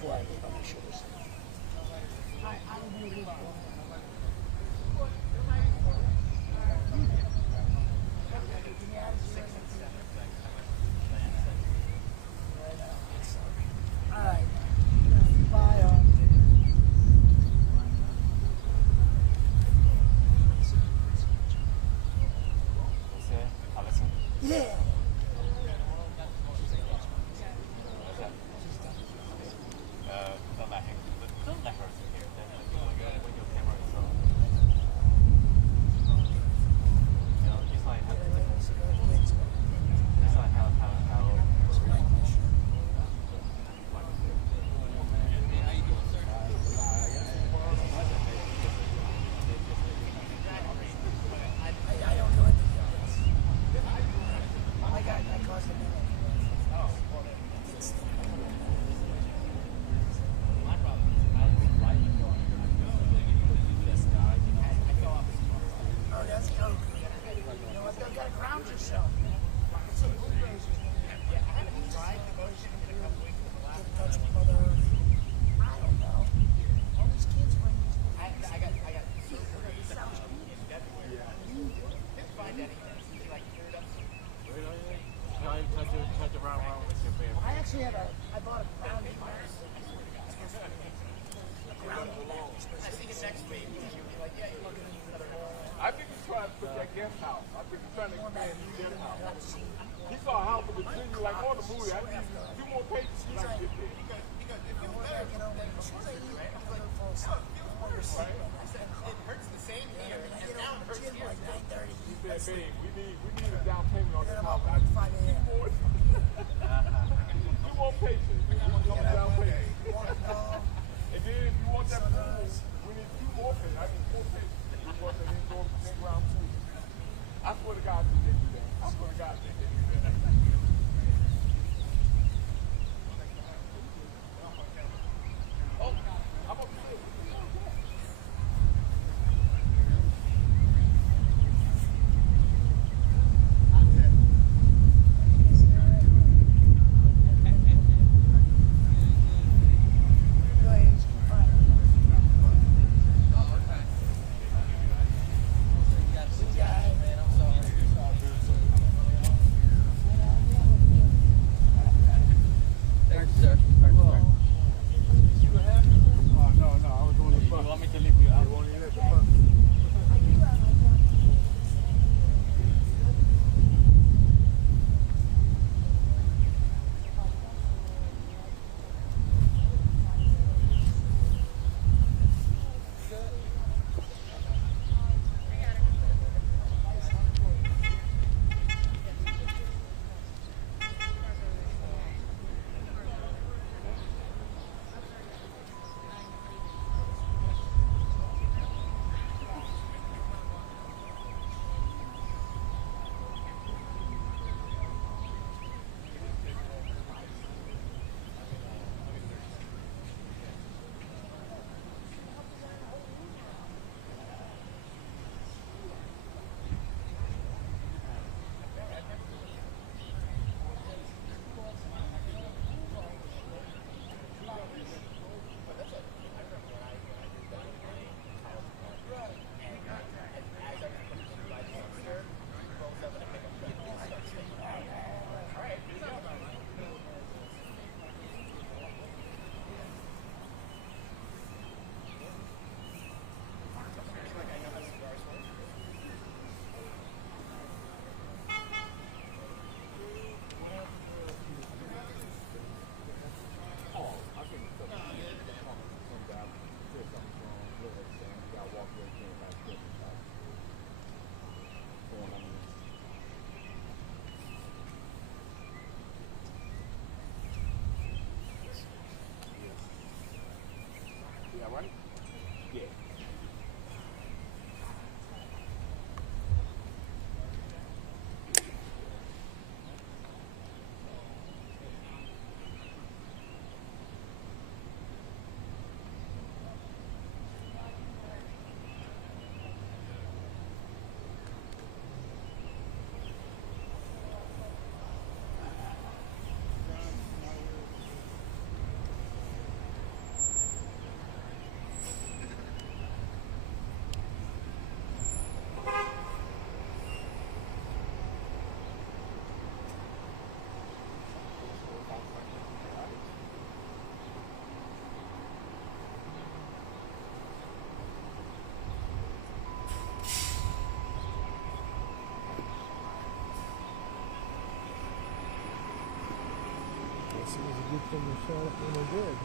before I leave, I'll make sure this. I will be leaving. All right. Bye. Yeah. guess it was a good thing they shot it when they did.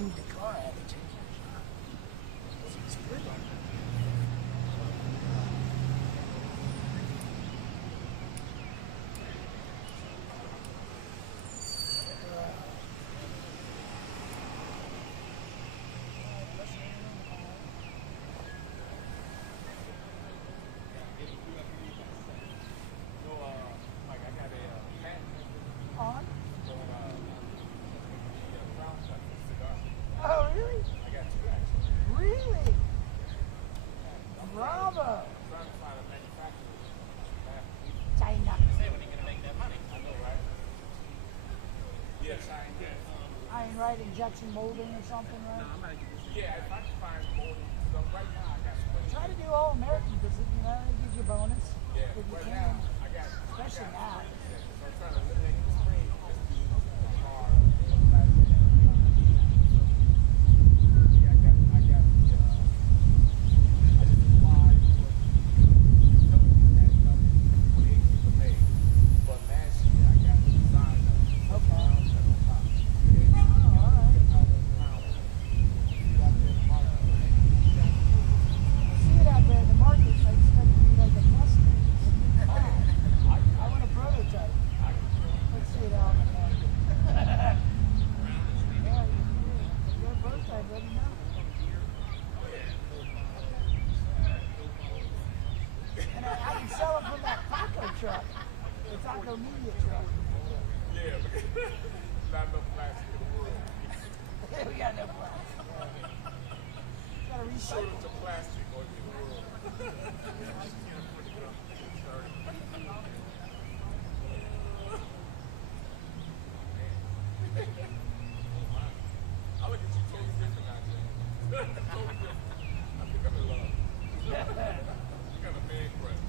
Moved the car out of change. It's pretty. On? Oh, really? Really? Bravo! China. Iron right injection molding or something, right? Yeah, if I can find molding stuff right now, I got Try to do all American because you know it gives you a bonus yeah, if you right can, now I got especially now. So I'm trying to eliminate the screen. Just do car. Yeah, I just applied. But last year I got the design done. Okay. See it out there in the market. I expect it to be like a Tesla. I want a prototype. Let's see it out in the market. Yeah, if you have a prototype, let me know. And I can sell it from that taco truck, the taco media truck. Yeah, not enough plastic in the world. We got no plastic. Gotta recycle. Shortage of plastic on the world. I look at you totally different now, Jay. Totally different. I think I'm in love. You got a man crush.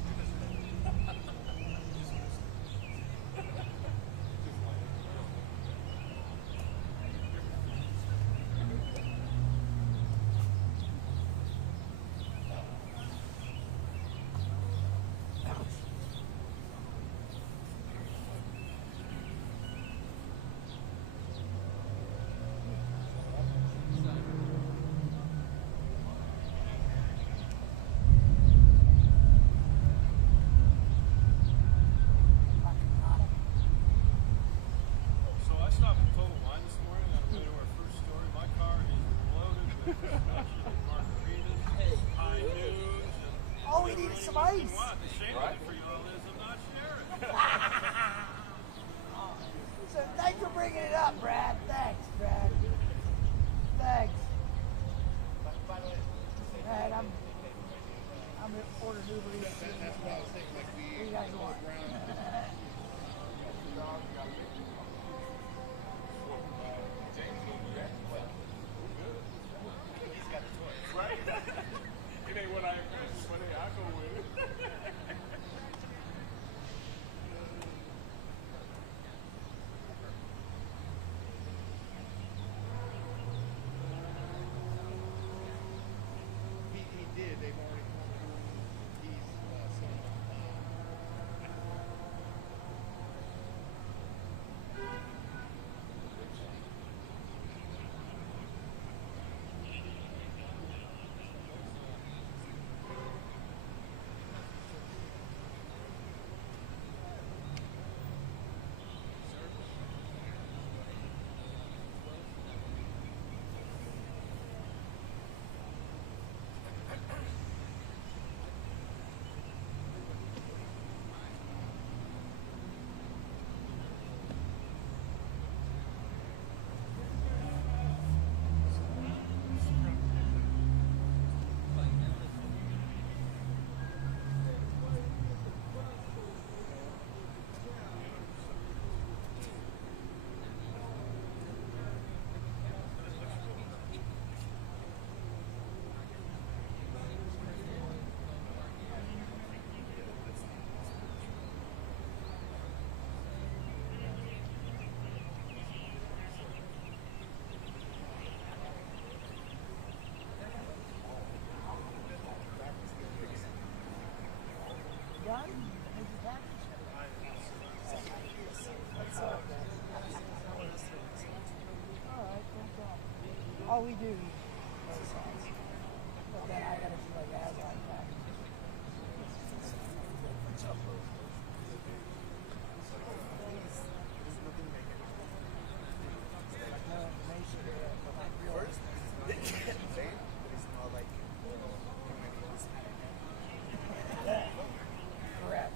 All we need is some ice. Right? So thanks for bringing it up, Brad. Thanks, Brad. Thanks. Brad, I'm gonna order an Uber Eats. What do you guys want? It ain't what I imagine, but hey, I go with it. He did. They've already come through. He's Done? Did you package? Alright, no problem. All we do is sauce. But then I gotta do like as I package. No information there, but not real. Correct.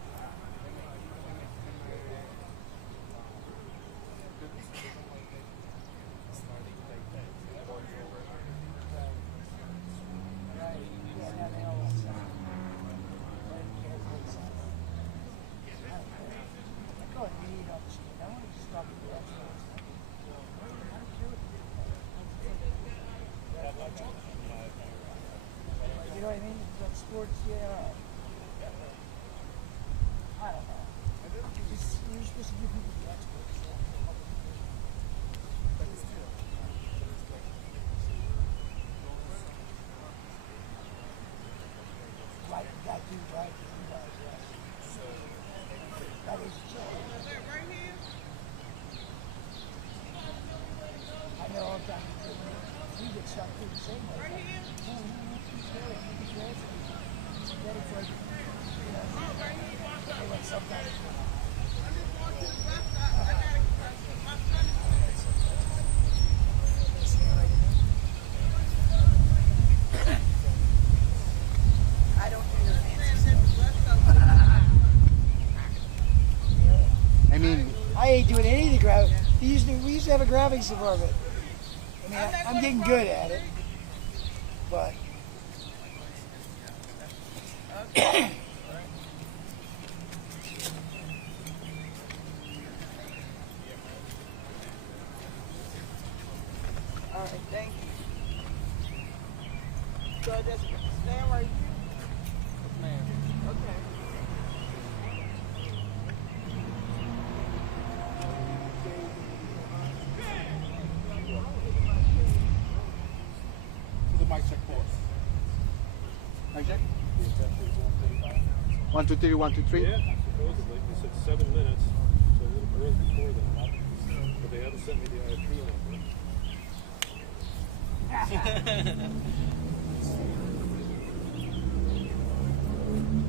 Right. Yeah, now they all want some. Right, cares what it says. I don't care. I go and read on the screen. I want to just talk to the experts. I don't care what they do. You know what I mean? It's like sports, yeah. I don't know. You're supposed to give people the experts. Right, that dude, right? He does, yes. That is true. I know all the time. We get stuck through the same way. Right here? No, he's good. He's good. Then it's like, you know, like sometimes. I don't do the fancy stuff. I mean, I ain't doing any of the grabbing. We used to have a graphics department. I mean, I'm getting good at it, but all right, thank you. So I just stand right here. Okay. the mic check for us. Mic check? 1, 2, 3, 1, 2, 3. Yeah, supposedly. They said 7 minutes, so a little early before that. But they haven't sent me the IP number.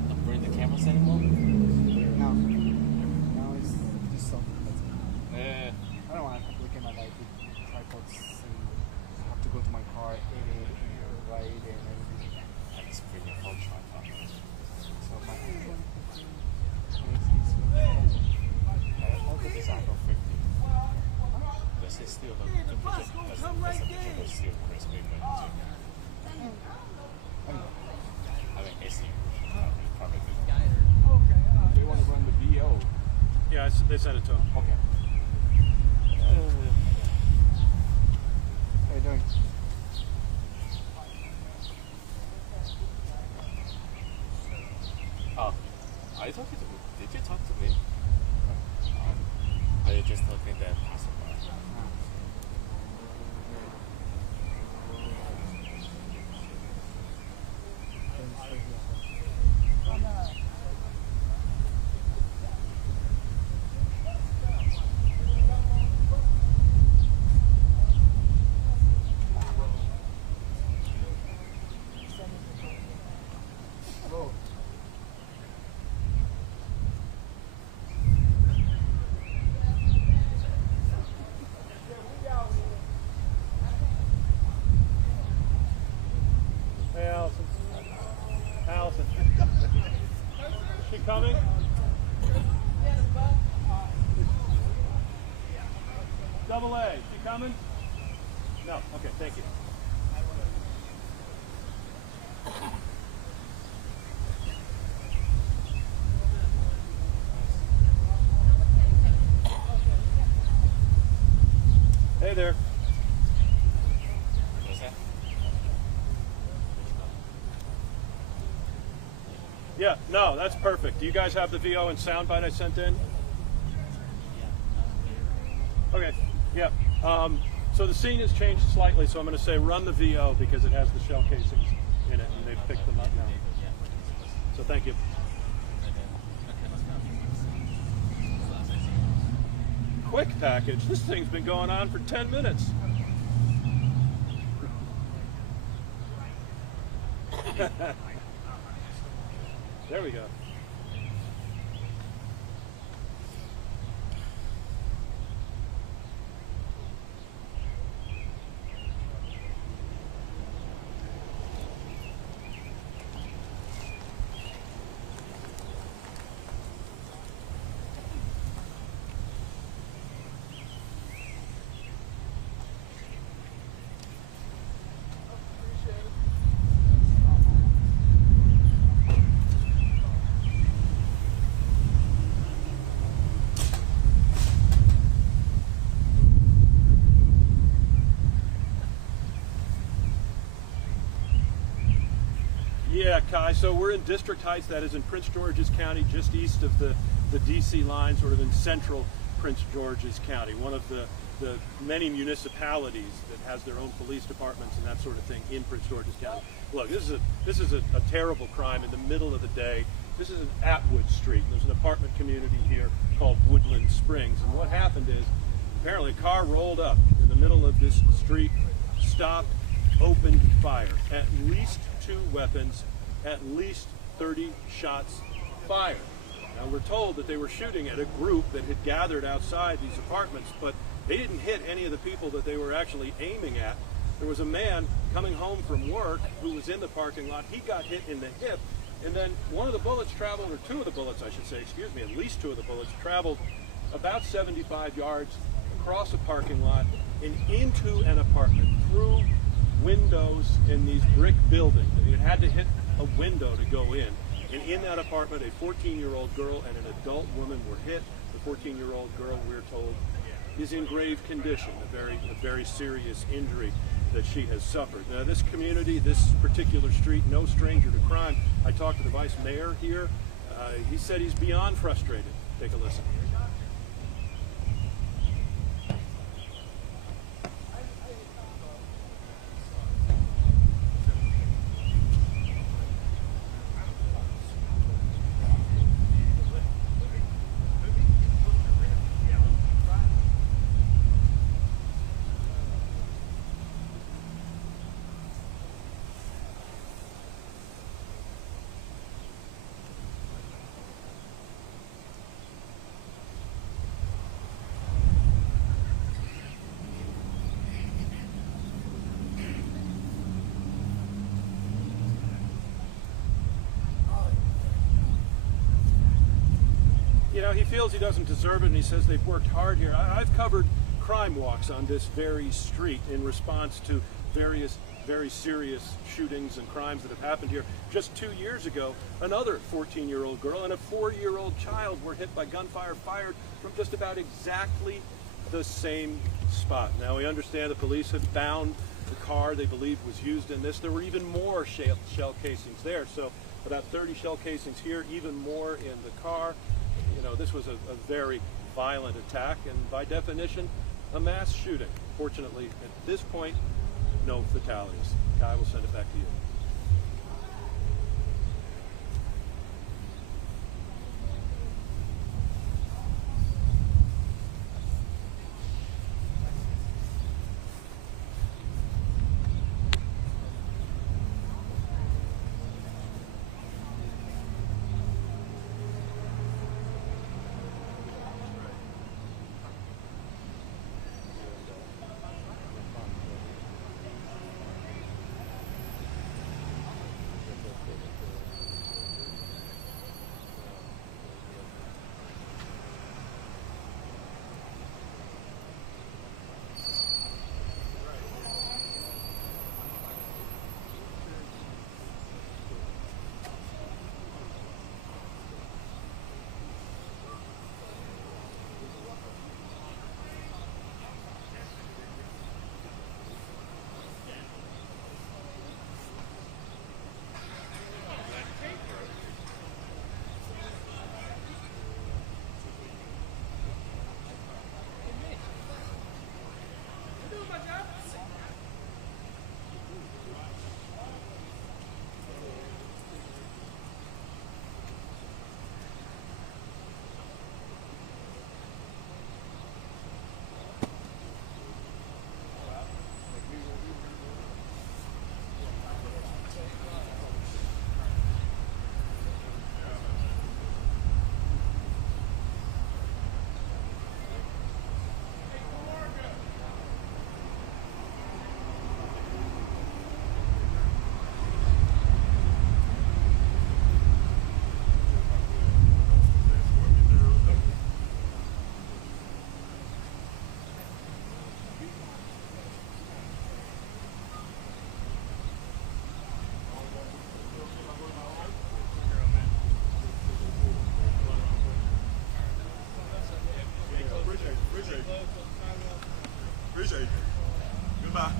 Don't burn the cameras anymore? No. Now it's just something that's. Yeah. I don't want to complicate my life with tripods and have to go to my car every still crispy, but I mean, it's probably good. They want to run the VO. Yeah, they sent it to him. Okay. How you doing? Oh, are you talking to me? Did you talk to me? Are you just talking that passerby? Hey, Allison. Allison. She coming? Double A. She coming? No. Okay, thank you. Hey there. What's that? Yeah, no, that's perfect. Do you guys have the VO and soundbite I sent in? Okay, yeah. So the scene has changed slightly, so I'm going to say run the VO because it has the shell casings in it, and they've picked them up now. So thank you. Quick package. This thing's been going on for 10 minutes. There we go. Yeah, Kai, so we're in District Heights, that is in Prince George's County, just east of the DC line, sort of in central Prince George's County, one of the many municipalities that has their own police departments and that sort of thing in Prince George's County. Look, this is a terrible crime in the middle of the day. This is Atwood Street. There's an apartment community here called Woodland Springs, and what happened is apparently a car rolled up in the middle of this street, stopped, opened fire. At least 2 weapons, at least 30 shots fired. Now we're told that they were shooting at a group that had gathered outside these apartments, but they didn't hit any of the people that they were actually aiming at. There was a man coming home from work who was in the parking lot. He got hit in the hip, and then one of the bullets traveled, or 2 of the bullets I should say, excuse me, at least 2 of the bullets traveled about 75 yards across a parking lot and into an apartment through windows in these brick buildings. I mean, it had to hit a window to go in. And in that apartment, a 14-year-old girl and an adult woman were hit. The 14-year-old girl, we're told, is in grave condition, a very serious injury that she has suffered. Now, this community, this particular street, no stranger to crime. I talked to the vice mayor here. He said he's beyond frustrated. Take a listen. You know, he feels he doesn't deserve it, and he says they've worked hard here. I've covered crime walks on this very street in response to various very serious shootings and crimes that have happened here. Just 2 years ago, another 14-year-old girl and a 4-year-old child were hit by gunfire fired from just about exactly the same spot. Now, we understand the police have found the car they believed was used in this. There were even more shell casings there, so about 30 shell casings here, even more in the car. You know, this was a very violent attack, and by definition, a mass shooting. Fortunately, at this point, no fatalities. Kai, will send it back to you. Appreciate you. Goodbye.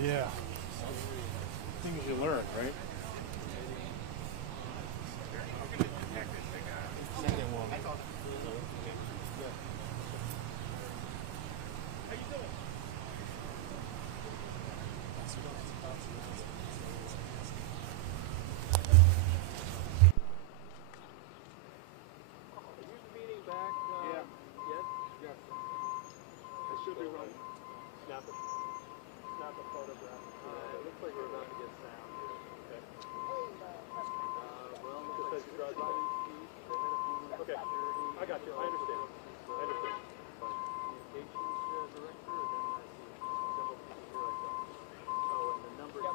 Yeah. Things you learn, right? I got you. I understand. I understand. Communications director, and then I see several people here I don't. Oh, and the number 2.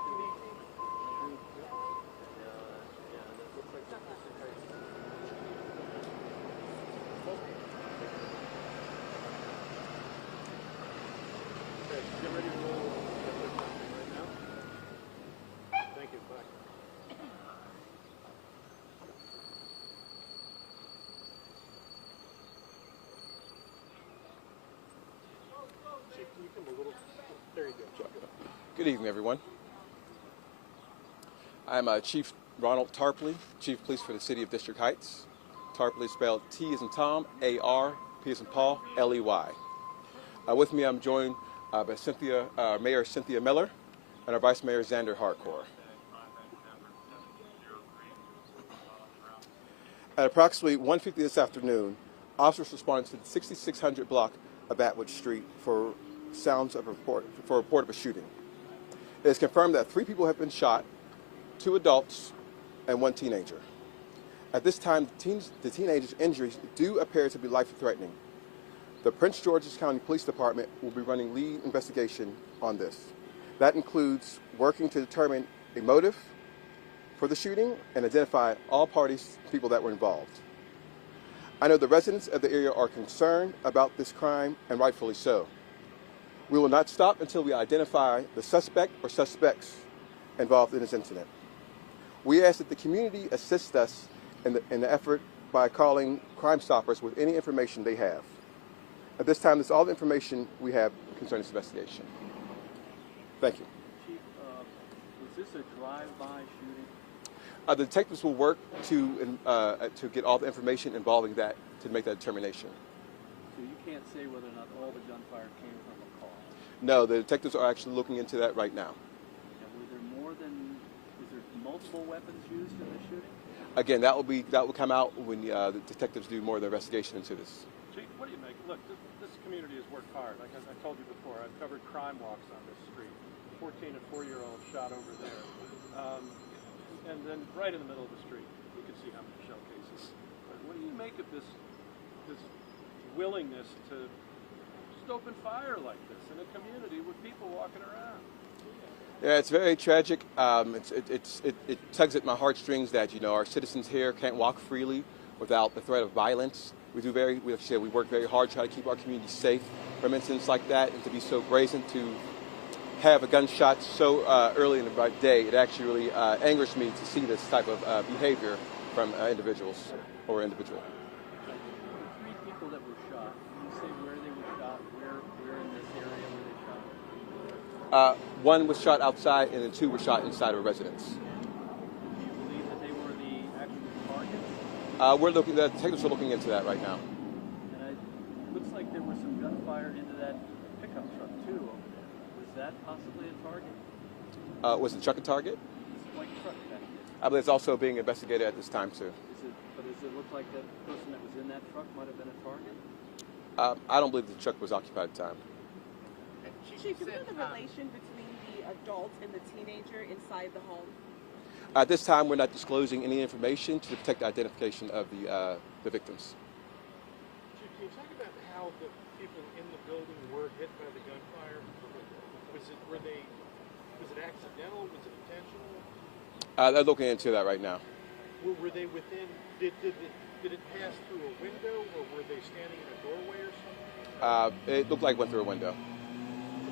Good evening, everyone. I'm Chief Ronald Tarpley, Chief of Police for the City of District Heights. Tarpley spelled T as in Tom, A-R, P as in Paul, L-E-Y. With me, I'm joined by Mayor Cynthia Miller and our Vice Mayor Xander Harcourt. At approximately 1:50 this afternoon, officers responded to the 6600 block of Atwood Street for a report of a shooting. It is confirmed that 3 people have been shot, 2 adults and 1 teenager. At this time, the teenager's injuries do appear to be life-threatening. The Prince George's County Police Department will be running lead investigation on this. That includes working to determine a motive for the shooting and identify all people that were involved. I know the residents of the area are concerned about this crime, and rightfully so. We will not stop until we identify the suspect or suspects involved in this incident. We ask that the community assist us in the effort by calling Crime Stoppers with any information they have. At this time, this is all the information we have concerning this investigation. Thank you. Chief, was this a drive-by shooting? The detectives will work to get all the information involving that to make that determination. So you can't say whether or not all the gunfire came from a car? No, the detectives are actually looking into that right now. And is there multiple weapons used in the shooting? Again, that will come out when the detectives do more of the investigation into this. Chief, what do you make? Look, this community has worked hard. Like I told you before, I've covered crime walks on this street. 14 and 4-year-olds shot over there. And then right in the middle of the street, you can see how many shell cases. But what do you make of this willingness to just open fire like this in a community with people walking around? Yeah, it's very tragic. It tugs at my heartstrings that our citizens here can't walk freely without the threat of violence. We work very hard to try to keep our community safe from incidents like that, and to be so brazen to have a gunshot so early in the day, it actually really angers me to see this type of behavior from individuals or individual. The 3 people that were shot, can you say where they were shot? Where in this area were they shot? 1 was shot outside, and then 2 were shot inside of a residence. Do you believe that they were the actual targets? The detectives are looking into that right now. And it looks like there was some gunfire into that pickup truck too over there. Was that possibly a target? Was the truck a target? This white truck back there. I believe it's also being investigated at this time too. Does it look like that person that was in that truck might have been a target? I don't believe the truck was occupied at the time. Chief, do we know the relation between the adult and the teenager inside the home? At this time, we're not disclosing any information to protect the identification of the victims. Chief, can you talk about how the people in the building were hit by the gunfire? Was it accidental? Was it intentional? They're looking into that right now. Were they within? Did it pass through a window, or were they standing in a doorway or something? It looked like it went through a window.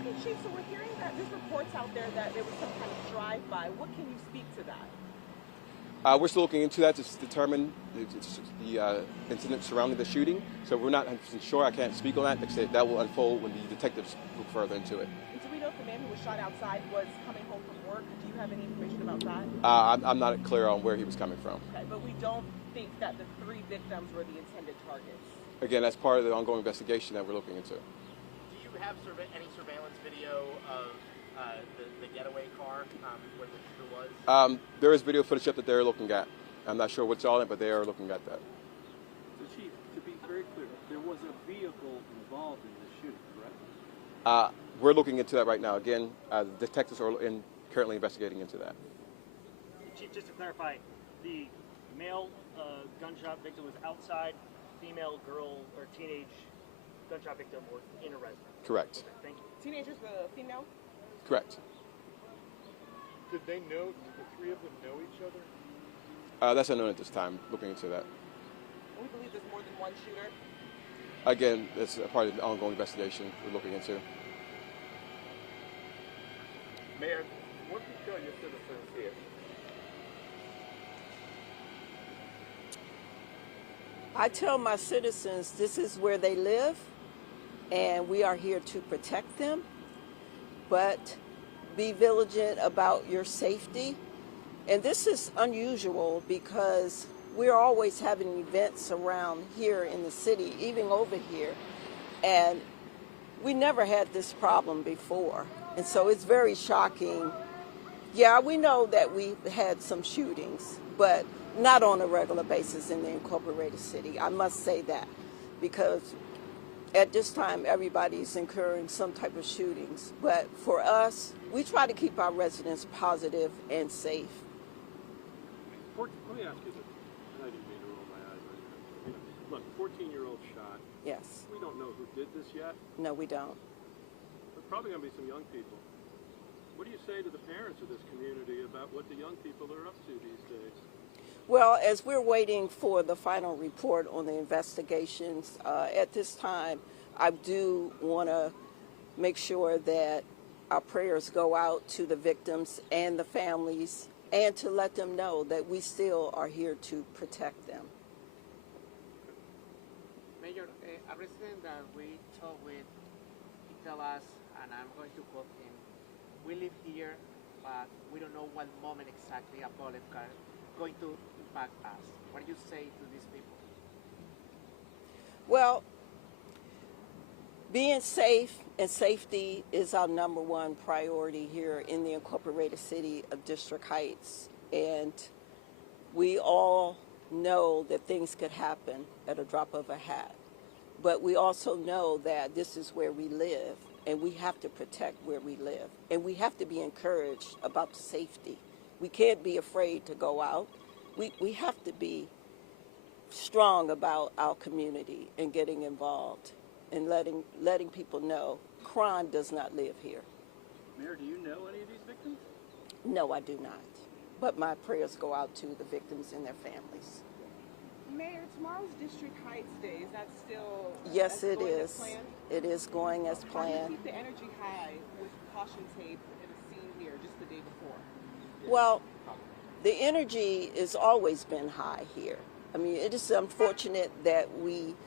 Okay, Chief, so we're hearing that there's reports out there that there was some kind of drive-by. What can you speak to that? We're still looking into that to determine the incident surrounding the shooting. So we're not 100% sure. I can't speak on that. Like I said, that will unfold when the detectives look further into it. And do we know if the man who was shot outside was coming home from work? Do you have any information about that? I'm not clear on where he was coming from. Okay, but we don't think that the 3 victims were the intended targets. Again, that's part of the ongoing investigation that we're looking into. Do you have any surveillance video of the getaway car where the shooter was? There is video footage up that they're looking at. I'm not sure what's on it, but they are looking at that. So, Chief, to be very clear, there was a vehicle involved in the shooting, correct? We're looking into that right now. Again, the detectives are currently investigating into that. Chief, just to clarify, the male gunshot victim was outside, female girl or teenage gunshot victim were in a residence. Correct. Okay, thank you. Teenagers were female? Correct. Did they know? Did the 3 of them know each other? That's unknown at this time. Looking into that. We believe there's more than one shooter. Again, that's a part of the ongoing investigation we're looking into. Mayor, what do you tell your citizens here? I tell my citizens this is where they live, and we are here to protect them. But be vigilant about your safety. And this is unusual because we're always having events around here in the city, even over here. And we never had this problem before. And so it's very shocking. Yeah, we know that we've had some shootings, but not on a regular basis in the Incorporated City. I must say that, because at this time, everybody's incurring some type of shootings. But for us, we try to keep our residents positive and safe. Let me ask you this. I didn't mean to roll my eyes right now. Look, 14-year-old shot. Yes. We don't know who did this yet. No, we don't. There's probably going to be some young people. What do you say to the parents of this community about what the young people are up to these days? Well, as we're waiting for the final report on the investigations, at this time, I do want to make sure that our prayers go out to the victims and the families, and to let them know that we still are here to protect them. Mayor, a resident that we talked with, he tell us, and I'm going to quote him, "We live here, but we don't know what moment exactly a bullet car going to impact us." What do you say to these people? Well, being safe and safety is our #1 priority here in the Incorporated City of District Heights. And we all know that things could happen at a drop of a hat. But we also know that this is where we live, and we have to protect where we live. And we have to be encouraged about safety. We can't be afraid to go out. We have to be strong about our community and getting involved and letting people know crime does not live here. Mayor, do you know any of these victims? No, I do not. But my prayers go out to the victims and their families. Mayor, tomorrow's District Heights Day, is that still Yes, it going as is. planned? It is going as How do you planned. keep the energy high with caution tape and a scene here just the day before? Well, the energy has always been high here. I mean, it is unfortunate that we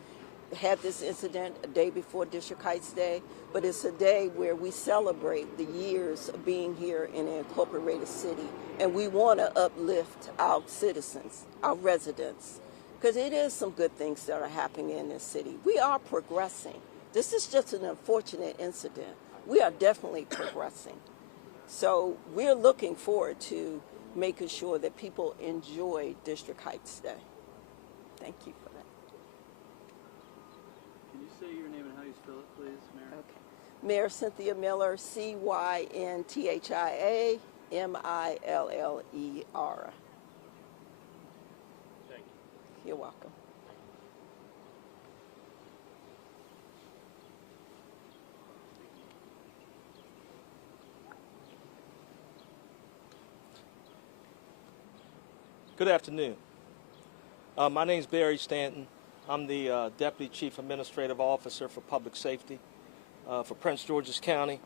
had this incident a day before District Heights Day, but it's a day where we celebrate the years of being here in an incorporated city, and we want to uplift our citizens, our residents, because it is some good things that are happening in this city. We are progressing. This is just an unfortunate incident. We are definitely progressing. So we're looking forward to making sure that people enjoy District Heights Day. Thank you for that. Can you say your name and how you spell it, please, Mayor? Okay. Mayor Cynthia Miller, CYNTHIA MILLER. Thank you. You're welcome. Good afternoon. My name is Barry Stanton. I'm the Deputy Chief Administrative Officer for Public Safety for Prince George's County.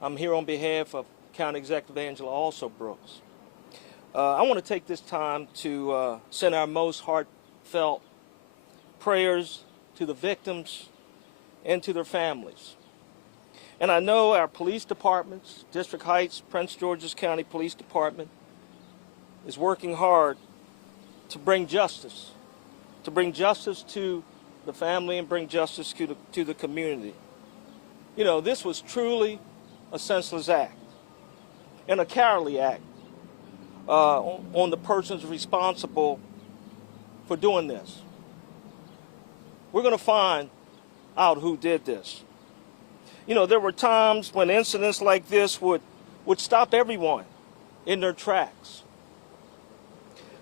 I'm here on behalf of County Executive Angela Alsobrooks. I want to take this time to send our most heartfelt prayers to the victims and to their families. And I know our police departments, District Heights, Prince George's County Police Department, is working hard to bring justice to the family and bring justice to the community. You know, this was truly a senseless act and a cowardly act on the persons responsible for doing this. We're going to find out who did this. You know, there were times when incidents like this would stop everyone in their tracks.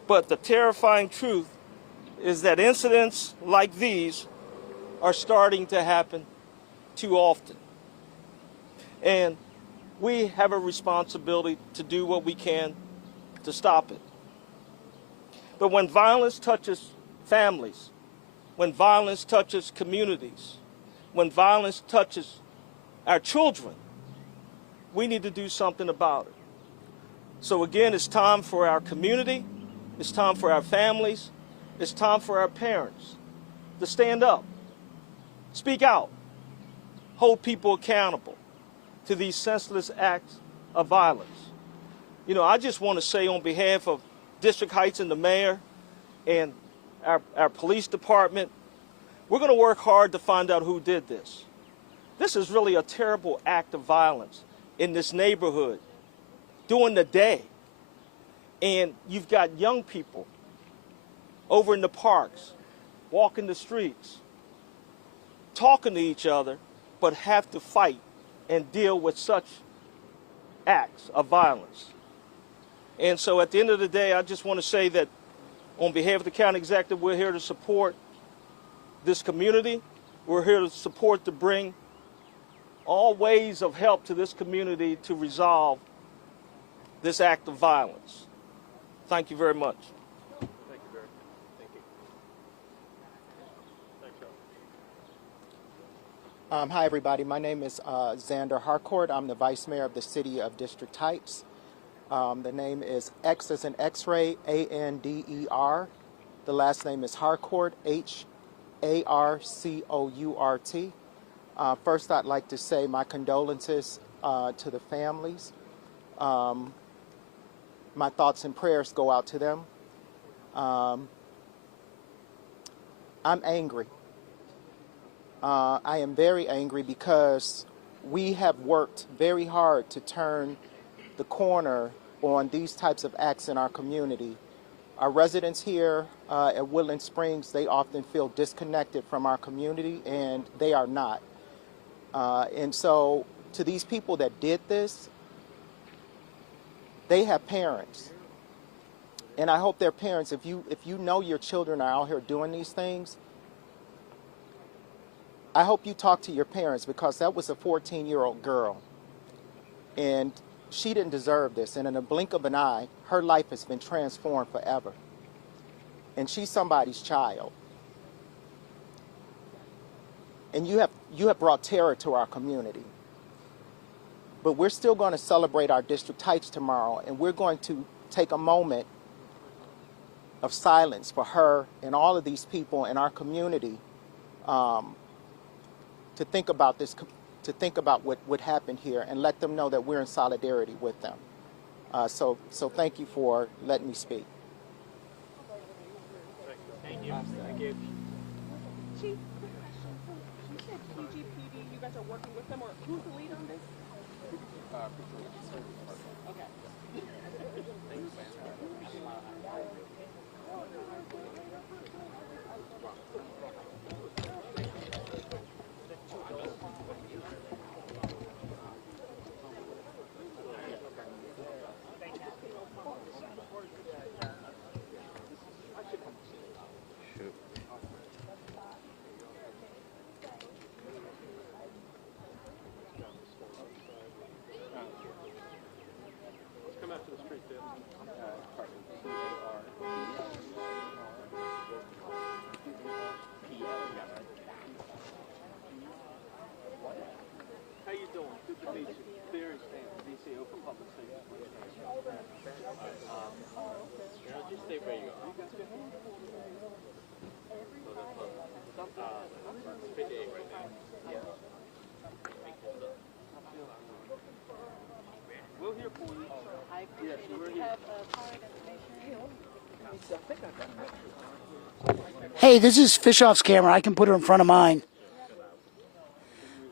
But the terrifying truth is that incidents like these are starting to happen too often. And we have a responsibility to do what we can to stop it. But when violence touches families, when violence touches communities, when violence touches our children, we need to do something about it. So again, it's time for our community, it's time for our families, it's time for our parents to stand up, speak out, hold people accountable to these senseless acts of violence. You know, I just want to say on behalf of District Heights and the mayor and our police department, we're going to work hard to find out who did this. This is really a terrible act of violence in this neighborhood during the day. And you've got young people over in the parks, walking the streets, talking to each other, but have to fight and deal with such acts of violence. And so at the end of the day, I just want to say that on behalf of the county executive, we're here to support this community. We're here to support, to bring all ways of help to this community to resolve this act of violence. Thank you very much. Thank you, Barry. Thank you. Thanks, Charles. Hi, everybody. My name is Xander Harcourt. I'm the Vice Mayor of the City of District Heights. The name is X as in X-ray, A-N-D-E-R. The last name is Harcourt, H-A-R-C-O-U-R-T. First, I'd like to say my condolences to the families. My thoughts and prayers go out to them. I'm angry. I am very angry because we have worked very hard to turn the corner on these types of acts in our community. Our residents here at Woodland Springs, they often feel disconnected from our community, and they are not. And so to these people that did this, they have parents. And I hope their parents, if you know your children are out here doing these things, I hope you talk to your parents, because that was a 14-year-old girl. And she didn't deserve this. And in a blink of an eye, her life has been transformed forever. And she's somebody's child. And you have brought terror to our community. But we're still going to celebrate our District Heights tomorrow, and we're going to take a moment of silence for her and all of these people in our community to think about this, to think about what happened here, and let them know that we're in solidarity with them. So thank you for letting me speak. Thank you. Thank you. Chief, quick question. So you said PGPD, you guys are working with them, or who's the lead on this? Okay. Come out to the street, Dale. How you doing? Good to meet you. Barry Stanton, DCO for Public Safety. Just stay where you are. You guys good? 58 right now. Yeah. We'll hear for you. Yes, we're here. Hey, this is Fishoff's camera. I can put her in front of mine.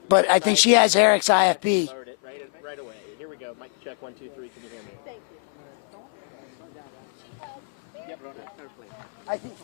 But I think she has Eric's IFB. Right away. Here we go. Mic check 1, 2, 3. Can you hear me? Thank you. Yep. I think